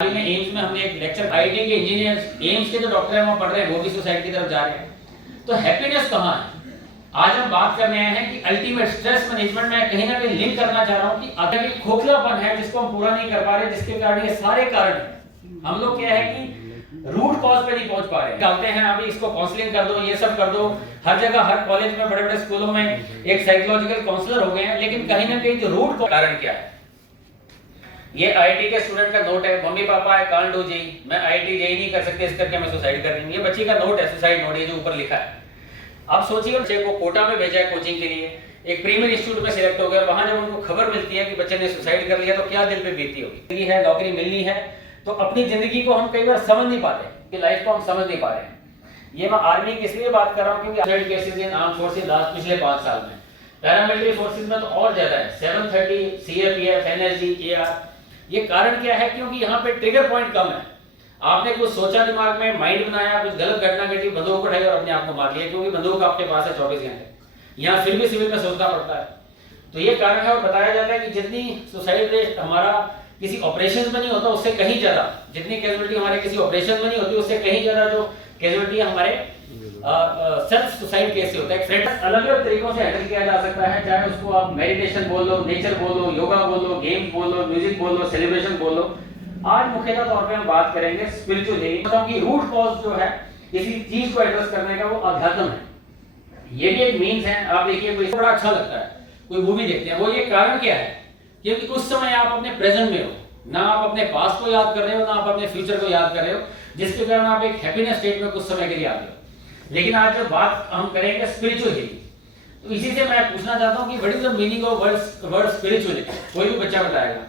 हाल ही में एम्स में हमने एक लेक्चर आईटी के इंजीनियर्स एम्स के जो डॉक्टर हैं वहाँ पढ़ रहे हैं, वो भी सुसाइड की तरफ जा रहे हैं। तो हैप्पीनेस कहाँ है? आज हम बात करने आए हैं कि अल्टीमेट स्ट्रेस मैनेजमेंट में कहीं ना कहीं लिंक करना चाह रहा हूँ कि अगर ये खोखलापन है जिसको हम पूरा नहीं कर पा रहे, जिसके कारण ये सारे कारण हम लोग क्या है कि रूट कॉज पे नहीं पहुंच पा रहे। डालते हैं अभी इसको काउंसलिंग कर दो, ये सब कर दो, हर जगह हर कॉलेज में बड़े बड़े स्कूलों में एक साइकोलॉजिकल काउंसलर हो गए हैं, लेकिन कहीं ना कहीं जो रूट कारण क्या है? ये आईआईटी के स्टूडेंट का नोट है, mummy papa I can't do JEE, मैं आईआईटी जेईई नहीं कर सकते इस करके मैं सुसाइड कर रही हूँ। ये बच्ची का नोट है, सुसाइड नोट, ये जो ऊपर लिखा है। अब सोचिए बच्चे को कोटा में भेजा है कोचिंग के लिए, एक प्रीमियर इंस्टीट्यूट में सिलेक्ट हो गया, वहां जब उनको खबर मिलती है कि बच्चे ने सुसाइड कर लिया तो क्या दिल पे बीती होगी। है नौकरी मिलनी है तो अपनी जिंदगी को हम कई बार समझ नहीं पाते, कि लाइफ को हम समझ नहीं पा रहे हैं। ये मैं आर्मी की इसलिए बात कर रहा हूँ क्योंकि suicide cases in arm forces last पिछले 5 साल में, पैरामिलिट्री फोर्सेस में तो और ज्यादा है, 730 सीआरपीएफ, एनएसजी, एआर। ये कारण क्या है? क्योंकि यहाँ पे ट्रिगर पॉइंट कम है। आपने कुछ सोचा दिमाग में, माइंड बनाया, कुछ गलत घटना घटी, बंदूक उठाई और अपने आप को मार लिया, क्योंकि बंदूक आपके पास है 24 घंटे। यहाँ फिर भी सिविल में सोचना पड़ता है। तो ये कारण है। और बताया जाता है कि जितनी सुसाइड रेट हमारा किसी ऑपरेशन में नहीं होता उससे कहीं ज्यादा, जितनी कैजुअलिटी हमारे किसी ऑपरेशन में नहीं होती उससे कहीं ज्यादा जो कैजुअलिटी हमारे सेल्फ सुसाइड केस से होता है। फ्रेंड्स अलग अलग तरीकों से हैंडल किया जा सकता है, चाहे उसको आप मेडिटेशन बोल लो, नेचर बोल लो, योगा बोल लो, गेम्स बोल लो, म्यूजिक बोल लो, सेलिब्रेशन बोल लो। आज मुख्यतः तौर पे हम बात करेंगे स्पिरिचुअली, मतलब कि रूट कॉज जो है किसी चीज को एड्रेस करने का, वो अध्यात्म है। ये भी एक मीन्स है। आप देखिए कोई बड़ा अच्छा लगता है, कोई मूवी देखते हैं, वो ये कारण क्या है? क्योंकि उस समय आप अपने प्रेजेंट में हो, ना आप अपने पास्ट को याद कर रहे हो, ना आप अपने फ्यूचर को याद कर रहे हो, जिसके कारण आप एक हैप्पीनेस स्टेट में कुछ समय के लिए आते हो। लेकिन आज जो बात हम करेंगे स्पिरिचुअली, तो इसी से मैं पूछना चाहता हूँ कि what is the meaning of word spirituality? कोई भी बच्चा बताएगा।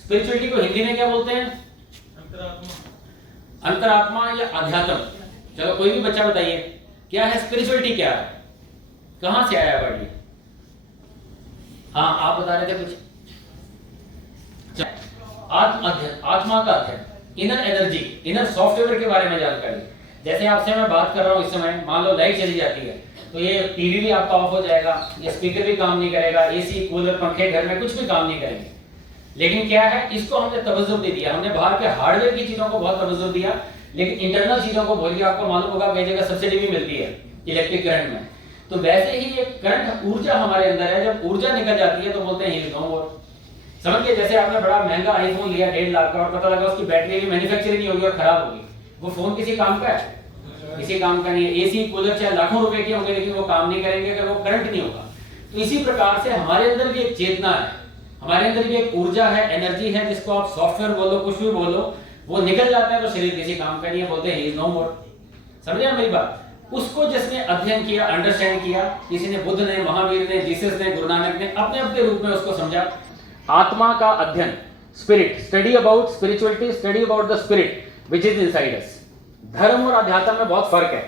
स्पिरिचुअलिटी को हिंदी में क्या बोलते हैं? अंतरात्मा, अंतरात्मा या अध्यात्म। चलो कोई भी बच्चा बताइए, क्या है स्पिरिचुअलिटी? क्या है, कहां से आया वर्ड? हाँ आप बता रहे थे कुछ। आत्मा का अध्ययन, इनर एनर्जी, इनर सॉफ्टवेयर के बारे में जानकारी। जैसे आपसे मैं बात कर रहा हूँ इस समय, मान लो लाइट चली जाती है तो ये टीवी भी आपका ऑफ हो जाएगा, ये स्पीकर भी काम नहीं करेगा, एसी कूलर पंखे घर में कुछ भी काम नहीं करेंगे। लेकिन क्या है, इसको हमने तवज्जो दे दिया, हमने बाहर के हार्डवेयर की चीजों को बहुत तवज्जो दिया, लेकिन इंटरनल चीजों को बोलिए। आपको मालूम होगा कई जगह सब्सिडी भी मिलती है इलेक्ट्रिक करंट में। तो वैसे ही एक करंट ऊर्जा हमारे अंदर है, जब ऊर्जा निकल जाती है तो बोलते हैं ही नो मोर। समझिए जैसे आपने बड़ा महंगा आईफोन लिया 1.5 लाख का, और पता लगा उसकी बैटरी की मैन्युफैक्चरिंग नहीं होगी और खराब होगी, वो फोन किसी काम का है? किसी काम का नहीं है। एसी कूलर चाहे लाखों रुपए के होंगे लेकिन वो काम नहीं करेंगे अगर वो करंट नहीं होगा। तो इसी प्रकार से हमारे अंदर भी एक चेतना है, हमारे अंदर भी एक ऊर्जा है, एनर्जी है, जिसको आप सॉफ्टवेयर बोलो, कुछ भी बोलो, वो निकल जाता है तो शरीर किसी काम का नहीं है, बोलते हैं ही इज नो मोर। समझे मेरी बात? उसको जिसने अध्ययन किया, अंडरस्टैंड किया, किसी ने बुद्ध ने, महावीर ने, जीसस ने, गुरु नानक ने अपने अपने रूप में उसको समझा। आत्मा का अध्ययन, spirit, study about spirituality, study about the spirit which is inside us. धर्म और अध्यात्म में बहुत फर्क है।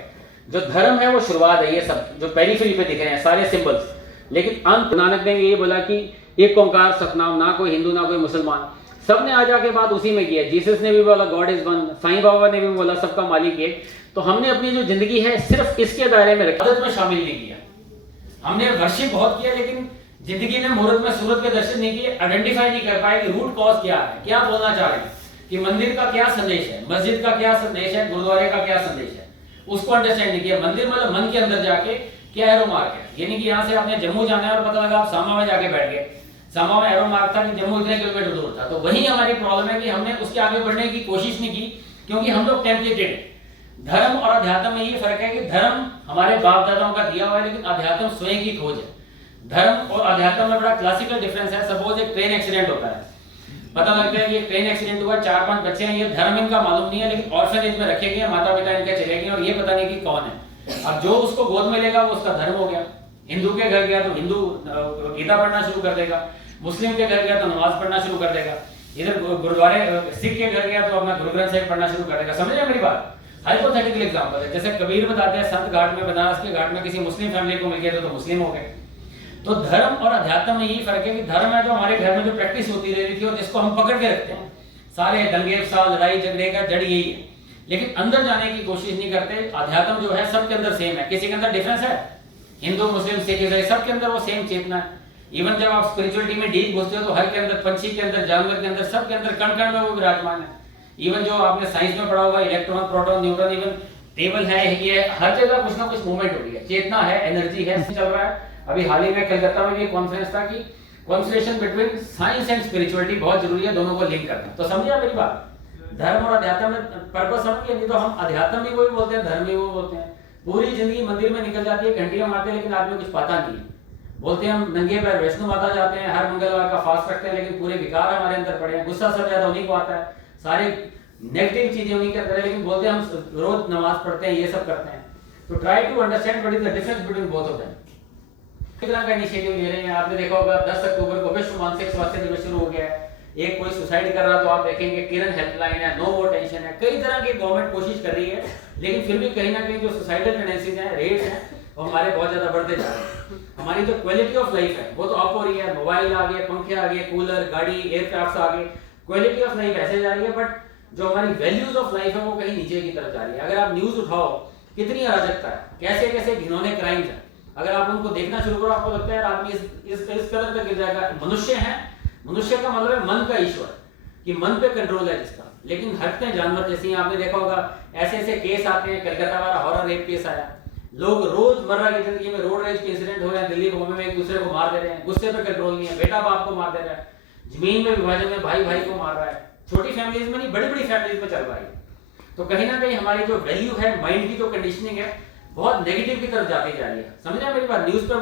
जो धर्म है वो शुरुआत है, ये सब जो पेरिफेरी पे दिख रहे हैं सारे सिंबल्स, लेकिन अंत नानक ने ये बोला कि एक ओंकार सतनाम, ना कोई हिंदू ना कोई मुसलमान, सबने आ जाके बात उसी में की है। जीसस ने भी बोला God is one, Sai Baba ने भी बोला सबका मालिक है। तो हमने अपनी जो जिंदगी है सिर्फ इसके दायरे में रखा, आदत में शामिल नहीं किया। हमने वर्शिप बहुत किया लेकिन जिंदगी में मुहूर्त में सूरत के दर्शन नहीं किए, आइडेंटिफाई नहीं कर पाए कि रूट कॉज क्या है, क्या बोलना चाह रहे हैं, कि मंदिर का क्या संदेश है, मस्जिद का क्या संदेश है, गुरुद्वारे का क्या संदेश है, उसको अंडरस्टैंड नहीं किया। मंदिर मतलब मन के अंदर जाके क्या एरो मार्क है, यानी कि यहाँ से आपने जम्मू जाना है और पता लगा आप सामा में जाके बैठ गए, सामा में एरो मार्क था कि जम्मू इतने किलोमीटर दूर था। तो वही हमारी प्रॉब्लम है कि हमने उसके आगे बढ़ने की कोशिश नहीं की, क्योंकि हम लोग टेम्पलेटेड। धर्म और अध्यात्म में ये फर्क है कि धर्म हमारे बाप दादाओं का दिया हुआ है, लेकिन अध्यात्म स्वयं की खोज है। धर्म और अध्यात्म में बड़ा क्लासिकल डिफरेंस है। सपोज एक ट्रेन एक्सीडेंट होता है, पता लगता है कि ट्रेन एक्सीडेंट हुआ, 4-5 बच्चे हैं, ये धर्म इनका मालूम नहीं है, लेकिन ऑर्फनेज में रखे गए, माता पिता इनके चले गए और ये पता नहीं कि कौन है। अब जो उसको गोद में लेगा वो उसका धर्म हो गया। हिंदू के घर गया तो हिंदू गीता पढ़ना शुरू कर देगा, मुस्लिम के घर गया तो नमाज पढ़ना शुरू कर देगा, इधर गुरुद्वारे सिख के घर गया तो अपना गुरु ग्रंथ साहिब पढ़ना शुरू कर देगा। समझ रहे मेरी बात? हाइपोथेटिकल एग्जांपल है। जैसे कबीर बताते हैं संत घाट में, बनारस के घाट में किसी मुस्लिम फैमिली को मिल गया तो मुस्लिम हो गए। तो धर्म और अध्यात्म में यही फर्क है कि धर्म है जो हमारे घर में जो प्रैक्टिस होती रही थी और जिसको हम पकड़ के रखते हैं, सारे दंगे फसाद लड़ाई झगड़े का जड़ यही है, लेकिन अंदर जाने की कोशिश नहीं करते। अध्यात्म जो है सबके अंदर सेम है, किसी के अंदर डिफरेंस है? हिंदू मुस्लिम सिख ईसाई सबके अंदर वो सेम चेतना है। इवन जब आप स्पिरिचुअलिटी में डीप घुसते हो तो हर के अंदर, पंछी के अंदर, जानवर के अंदर, सबके अंदर कण कण में वो विराजमान है। इवन जो आपने साइंस में पढ़ा होगा, electron, proton, neutron, even table है, ये हर जगह कुछ ना कुछ मूवमेंट हो रही है, चेतना है, एनर्जी है, चल रहा है। अभी हाल ही में कलकत्ता में भी कॉन्फ्रेंस था कि कॉन्फ्रेंशन बिटवीन साइंस एंड स्पिरिचुअलिटी बहुत जरूरी है, दोनों को लिंक करना। तो समझिए मेरी बात, धर्म और अध्यात्म में पर्पस समझिए। नहीं तो हम अध्यात्म भी वही बोलते हैं, धर्म भी वो बोलते हैं। पूरी जिंदगी मंदिर में निकल जाती है, घंटियां मारते हैं, लेकिन आदमी कुछ पता नहीं है। बोलते हैं हम नंगे पैर वैष्णो माता जाते हैं, हर मंगलवार का फास्ट रखते हैं, लेकिन पूरे विकार हमारे अंदर पड़े हैं। गुस्सा सब ज्यादा उन्हीं को आता है, सारे नेगेटिव चीजें उन्हीं के अंदर है, लेकिन बोलते हैं हम रोज नमाज पढ़ते हैं, ये सब करते हैं। तो try to understand what is the difference between both of them. कितना का इनिशिएटिव ले रहे हैं, आपने देखा होगा 10 अक्टूबर को विश्व मानसिक स्वास्थ्य दिवस शुरू हो गया है। एक कोई सुसाइड कर रहा तो आप देखेंगे किरण हेल्पलाइन है, नो वो टेंशन है, कई तरह की गवर्नमेंट कोशिश कर रही है, लेकिन फिर भी कहीं ना कहीं जो सुसाइडल टेंडेंसीज हैं, रेट्स हैं, वो हमारे बहुत ज्यादा बढ़ते जा रहे हैं। हमारी जो क्वालिटी ऑफ लाइफ है वो तो अप हो रही है, मोबाइल आ गए, पंखे आ गए, कूलर, गाड़ी, एयरक्राफ्ट आ गए, क्वालिटी ऑफ लाइफ ऐसे जा रही है, बट जो हमारी वैल्यूज ऑफ लाइफ है वो कहीं नीचे की तरफ जा रही है। अगर आप न्यूज उठाओ, कितनी अराजकता है, कैसे कैसे घिनौने क्राइम्स हैं, अगर आप उनको देखना शुरू करो, आपको लगता है आदमी इस कदर तक गिर जाएगा। मनुष्य है, मनुष्य का मतलब है मन का ईश्वर, कि मन पे कंट्रोल है जिसका, लेकिन हरकतें जानवर जैसी हैं। आपने देखा होगा ऐसे ऐसे केस आते हैं, कलकत्ता वाला हॉरर रेप केस आया, लोग रोजमर्रा की जिंदगी में रोड रेज के इंसिडेंट हो रहे हैं, दिल्ली बॉम्बे में एक दूसरे को मार दे रहे हैं, गुस्से पे कंट्रोल नहीं है, बेटा बाप को मार दे रहा है, जमीन में विभाजन में भाई भाई को मार रहा है, छोटी फैमिलीज में नहीं बड़ी बड़ी फैमिलीज में चल रहा है। तो कहीं ना कहीं हमारी जो वैल्यू है, माइंड की जो कंडीशनिंग है, बहुत नेगेटिव की तरफ जाती जा रही है। समझ रहे हैं मेरी बात? न्यूज़पेपर